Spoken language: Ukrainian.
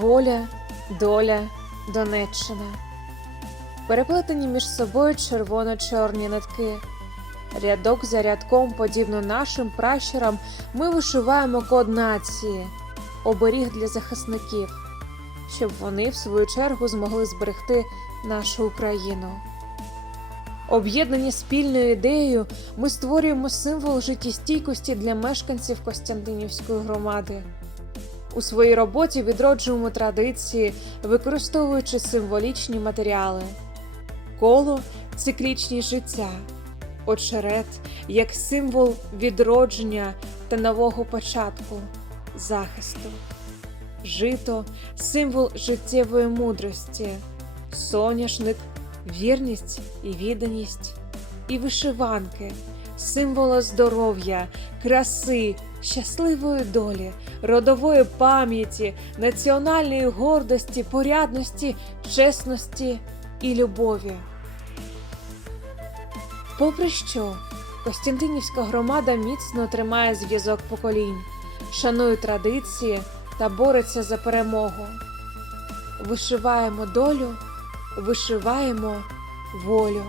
воля, доля, Донеччина. Переплетені між собою червоно-чорні нитки. Рядок за рядком, подібно нашим пращурам, ми вишиваємо код нації, оберіг для захисників, щоб вони, в свою чергу, змогли зберегти нашу Україну. Об'єднані спільною ідеєю, ми створюємо символ життєстійкості для мешканців Костянтинівської громади. У своїй роботі відроджуємо традиції, використовуючи символічні матеріали, коло циклічність життя, очерет як символ відродження та нового початку, захисту, жито символ життєвої мудрості, соняшник вірність і відданість, і вишиванки, символи здоров'я, краси, щасливої долі, родової пам'яті, національної гордості, порядності, чесності і любові. Попри що, Костянтинівська громада міцно тримає зв'язок поколінь, шанує традиції та бореться за перемогу. Вишиваємо долю, вишиваємо волю.